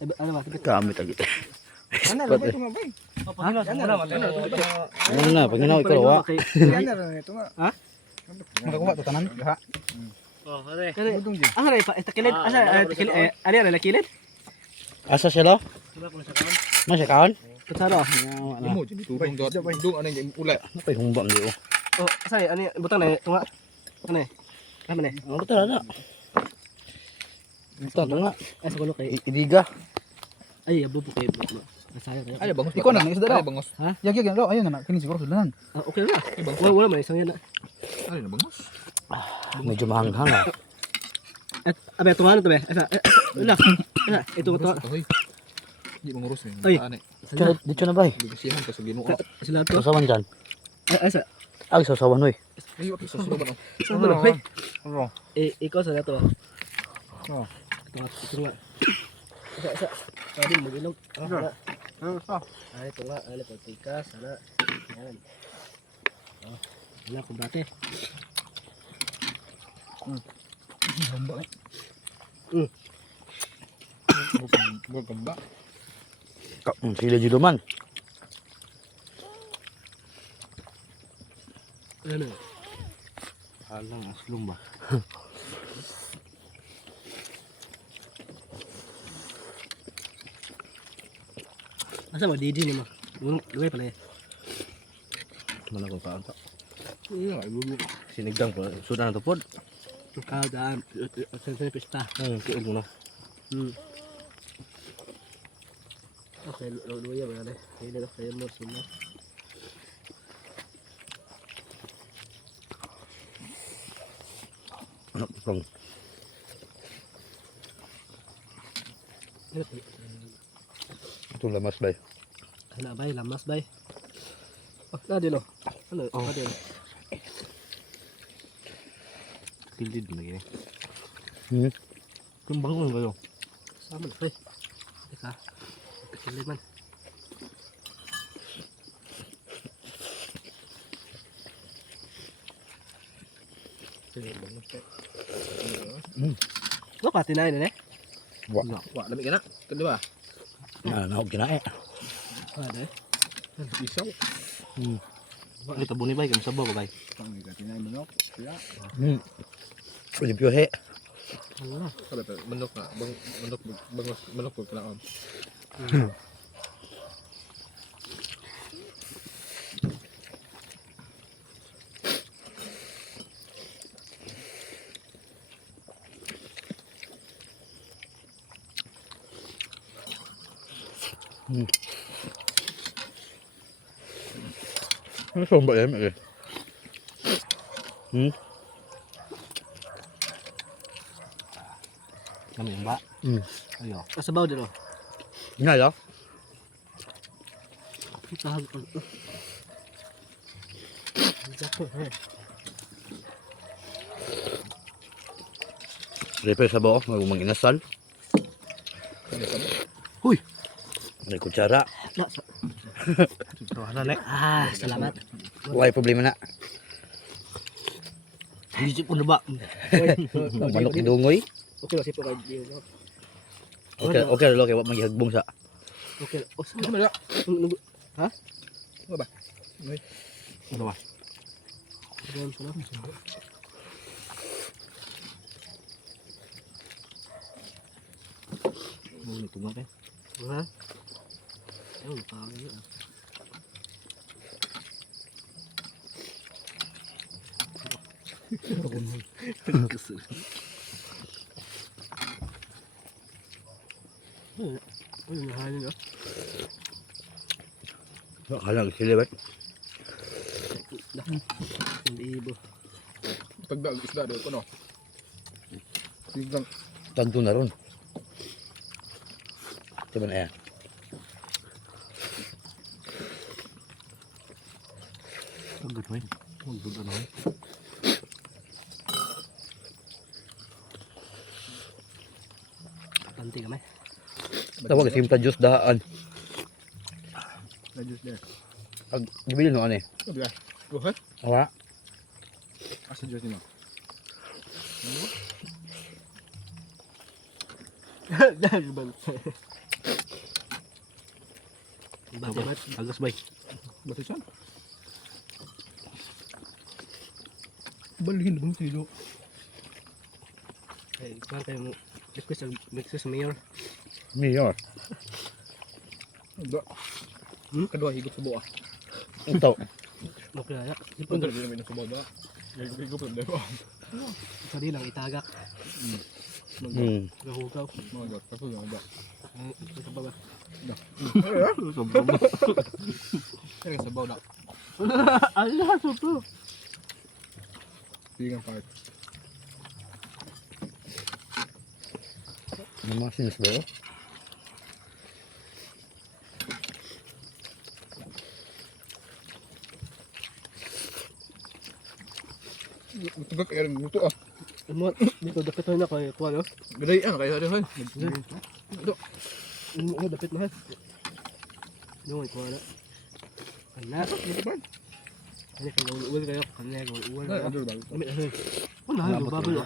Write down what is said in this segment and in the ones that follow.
Ano ba? Kami tagi. Ano na ba ito nga ba? Ano na, pag ginawa ikaw wa. Yan na rin ito nga. Ha? Magawa to tanan. Ha? Oh, are. Budong di. Ah, are pa kilid. Asa kilid. Ari ari kilid. Asa siya lo? Masya kaon? Kasaro. Mo jadi turong dot. Budong ano yung ulay. Napay humbang di oh. Oh, say ani butang na tunga. Ano eh? Ano eh? Ano ta na? Ito nga. Ay sa kulo kay. Idiga. Ay, abo po kay. Masaya kayo. Ay bangos. Ikaw na isda daw. Bangos. Ha? Yag ayun na kini siguro sudahan. Ah, okay na. Wala man isang yan na. Ay na bangos. Medyo mahanghang ah. At abe tunga na to be. Asa. Wala. Asa, ito to. Hoy. Di manguros ni. Ay. Dito na bay. Di kasihan ka sa Ginoo. Sila to. Sasawan dyan. Asa. Ay, sasawan oy. Ay wa sa sulo ba no? Sa ba hoy? Oo. Ikaw sa to. Oo. Ito nga. Asa. Sabi mo ilog. Ah. Sa. Ay, ito nga. Ay, pagtikas. Sana. Yan. Oh. Wala ko dati. Gamba eh. Gamba. Sila judo man. Ano? Alang aslum ba? Asa ba didi ni mo? Luway pala eh. Mana ko kaon ta. Iya, ibu. Sinigdang po. Sudah na to pod. Kadaan. Sa pista. Kiil mo na. Okay, luway ba na? Hindi na kayo mo sila. Ano pang ito lamas bay. Ano bay? Lamas bay? Oh, na din o. Ano? Na din. Tilid na gini. Kung bangon kayo. Sama na bay. Teka. Kilid man. Lo pati na ini eh. Wa. Wa lamig ka na. Kadi ba? Na naog kinae. Ada. Isaw. Ay tabuni bay kam sabaw bay. Pang ka tinay manok. Sila. Limpyo he. Allah. Kada pa manok na. Manok bangos manok ko kinaon. Ano sa ba yan eh? Kami ba? Ayo. Kasabaw din o. Nga ya? Tahag ko. Repair sa bao, mag inasal. Huy! May kutsara. Salamat. Wala problema na. Hindi ko na ba? Manok idungoy. Okay lang sipo kay Dio. Okay, okay, wag maghihagbong sa. Okay. O sa Sama dia. Ha? Wa ba? Oi. Ano ba? Diyan sa lang. Ano ito nga Ha? Ayun, pangit. Ano yung halin ah? Halang sila ba? Hindi ibo. Tagdag isda do ko no. Tigang Tanto na ron. Diba na yan? Ang good man. Ang good ano eh. Panti kami. Tawag kasi yung tajos daan. na juice there. Pag bibili no ano eh. Sabi ka. Go ahead. Awa. Asa juice ni mo? Dahil bang. Bakit? Agas bay. Basisan. Balihin bang silo. Ay, kuhan kayo mo. Request sa mayor. Mayor. Enggak. Kedua hidup sebuah. Ito. Makilala. Ipon talaga namin sa baba. Hidup lang dalawa. Sari lang itagak. Gahugaw. Mga gat, kaso lang ba? Ito ba ba? Kaya sa bawda. Allah, suto. Tingnan pa. Ano mga sinislo? Tugak kaya rin luto ah. Mo dito dapat na kay kuha no. Gaday ang kaya rin. Ito. Ano dapat mahal. No, kuha na. Ana, Ito ba? ano kay uul kayo, kanya ko uul. Ay, ano ba? Ami ano. Wala na babalo.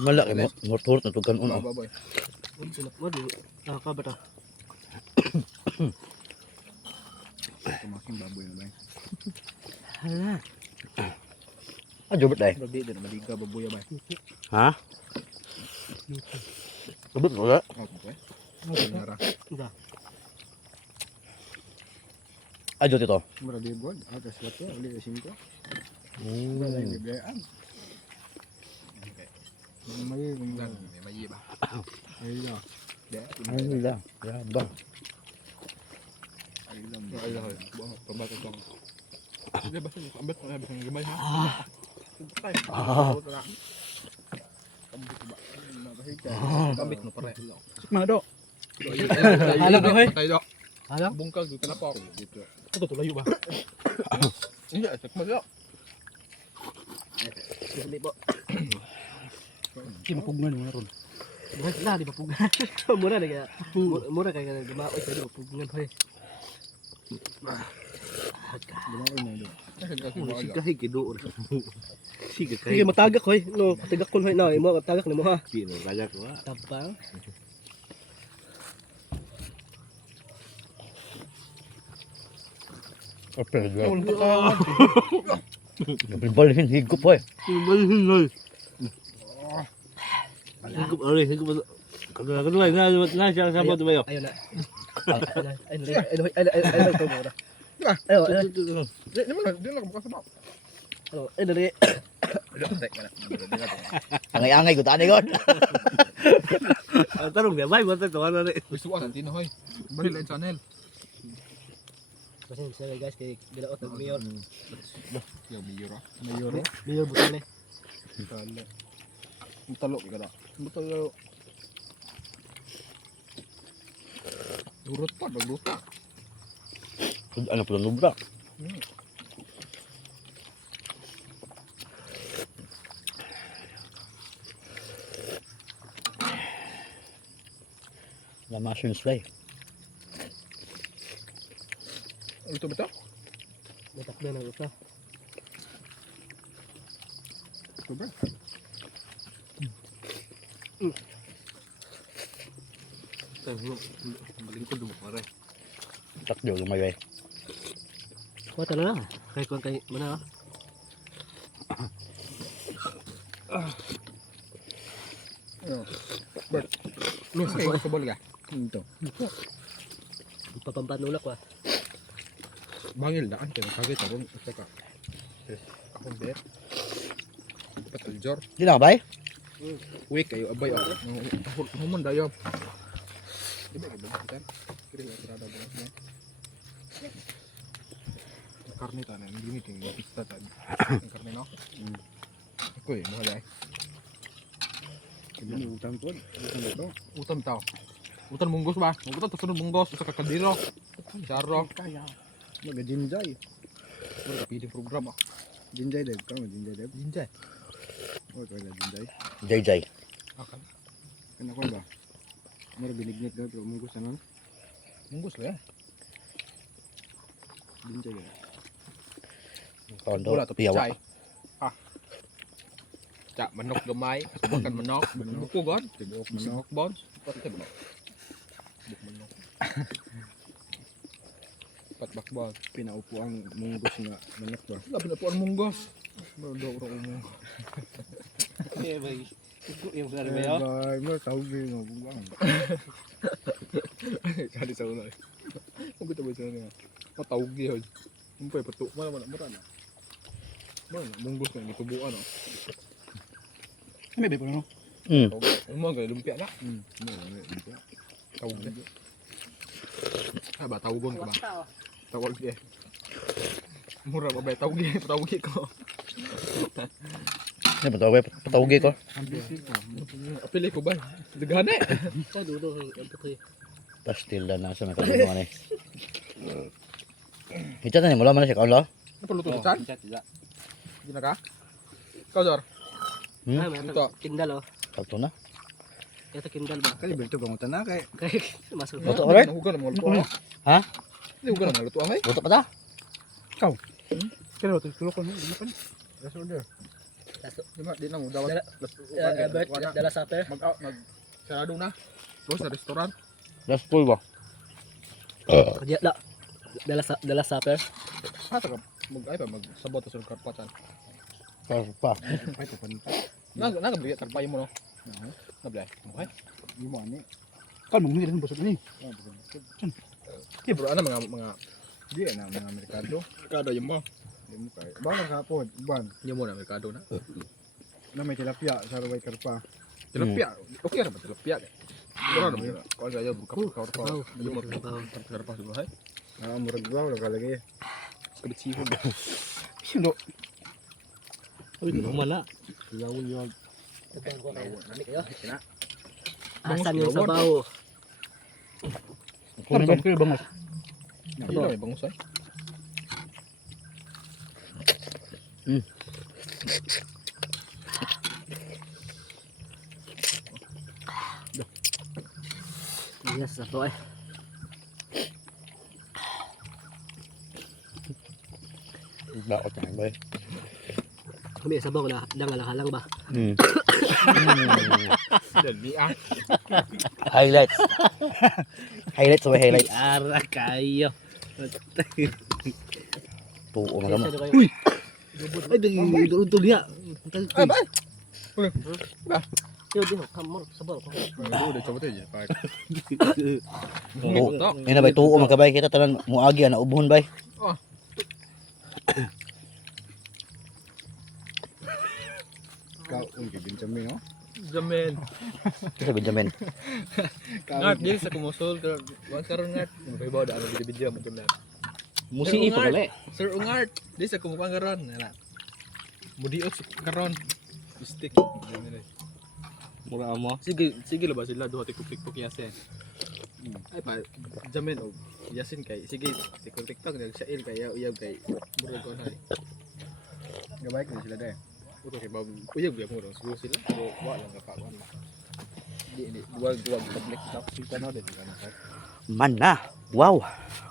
Malaki mo. Motor na tugan uno. Baboy. Unsay mo di. Ah, ka bata. Kumaking baboy na ba? Hala. Ah, jubot day. Babi din maliga baboy ba? Ha? Jubot wala. Okay. Nara. Uga. Ajot ito. Mura di buwan. Ada sesuatu uli ke sini. Hmm. Ada yang gedean. May dan may ba? Iya. Ay lang. Yaba. Ay lang. Pambato ko. Hindi ba sa ambet na bisang gamay ha? Kambit mo pare. Mana do? Alam ko hoy. Tayo. Hala. Bungkal dito na pa ako dito. Ito tulayo ba? Hindi, check mo daw. Dili po. Kimpugnan mo ron. Bukan lah di papugan. Murah deh kaya. Murah kayak gemaoy tadi papugan hoy. Gumawin mo dito. Kasi wala. Kahit kido. Sige Sige matagak hoy. No, tagak kon hoy na imo tagak nimo ha. Pino kaya ko. Tabang. Open do. Balihin higup hoy. Balihin hoy. Higup ari higup. Kadang-kadang na siya sama to bayo. Ayun na. Ayun to mura. Ayun. Di na bukas ba? Oh, ayun dali. Angay-angay ko tani god. Tarong dia bay mo to ano ni. Gusto ko natin hoy. Balik lang channel. Kasi sorry guys kay gilaot ng mayor. Yo mayor ah. Mayor. Mayor butal eh. Talo. Talo kada. Talo. Durot pa, durot pa. Ano pala nubra? La mushroom slay. Ito ba ito? Matak na ng usa. Ito ba? Malingkod mo pare. Takdo lumay. Kuha na lang. Kay kuan kay mana. Ayo. Bert. Lu sa bol ka? Ito. Papampanulak wa. Bangil daan kaya kaget ako sa ka. Ako bet. Pataljor. Di lang bay? Week kayo abay ako. Humon dayo. Diba kita? Kira ada buat karne tan ini ting pista tan. Karne no. Ako eh mo dai. Ini utang ko. Utang dito. Utang tao. Utang munggos ba? Utang tasunod munggos sa kakadiro. Charo. Kaya. Mag-jinjay. Mag-pili program ah. Jinjay dev ka, jinjay dev. Jinjay. Oh, kaya jinjay. JJ. Akan. Kenapa ba? Mara binignit daw pero munggos na nun. Munggos lah ya. Jinjay dev. Kondo Wala to piyawa. pichay. Ah. Cak manok gamay, makan manok, buku gon, Tibuok manok bon, pati manok. Buk manok. Pat bakbal. Pinaupo ang munggos nga manok ba. Wala pinapuan munggos. Meron orang umong. Eh, bay. Yung gano'n ba Eh, yun? bay, mo tawag nga bungang. Kali sa una. Kung kita ba siya nga. Matawag yun. Yung pa pato. Wala na. Munggos nga gitubuan oh. May bepo no. Ano mo ganun lumpia na. Mo na. Tawag na. Ah ba tawagon ka ba? Tawag eh. Mura ba ba tawag ko. Ano ba ito? Patawagi ko. Apili ko ba? Daghan eh. Sa dudo ang putoy. Pastil na sa mga kalungan eh. Hita na ni mula man siya kaon lo. Napaluto sa chan? Hindi na ka? Ikaw Zor? Ah, meron Ito. Kindle oh. Kalto na. Ito Kindle ba? Kali berto bangutan na kay Kay masuk. Luto ka rin? Nahugan na mga luto. Ha? Nahugan na mga luto ay. Luto pa ta? Kaya luto ko na. Di ba? Yes order. Di na mo dawat. Bert, dala supper. Mag sarado na. Bos sa restaurant. Last full ba? Dala supper. Ha ta mag ay pa magsabot sa karpatan. Pa. ay papanita. Nagabli tagpay mo no. Nablay. Okay. Imo ani. Kan mo ngirin busog ni. Ki bro ana mga Di na mga merkado. kada yung mo. Di mo kay. Bawang hapon uban Yung mo na merkado na. na may tilapia sa raway karpa. Tilapia. Okay ra ba tilapia? Wala naman. Kung saya buka karpa. Wow. Yung mo karpa sa bahay. Ah murag baw nakalagay. Kabit sihon. Sino? Uy, mana? Lawon yo. Asan yung sabaw? Kunin ba? Kunin bangos. Hindi na may bangusay. Yes, satu eh. Bakot na ba? Kami sabaw na halang ba? Dali ah. Highlights. Highlights o highlights. Ara kayo. Tuo na naman. Uy. Ay, dudul dia. Ay ba? Yo, dia kamar sabaw. Ano udah coba aja, Pak. Tuo. Ina bay tuo man kabay kita tanan muagi na ubhon bay. Kau ung Benjamin no. Jamin. Kita Benjamin. Ngat dia sa kumusul wan karon ngat. May bawa da ano video mo tunan. Musi pa gali. Sir Ungart, dia sa kumukuha karon. Nala. Mudiot karon. Stick. Mura mo. Sige lah ba sila duha tiktok yasin. Ay pa Jamin og yasin kay sige tiktok nag sail kay uyab kay murag kon hay. Gabay ko sila dai. Uto kay bab uyab gyud mo siguro sila. Pero wa lang ka kawan. Di duwag public talk sila no din kan. Man na. Wow.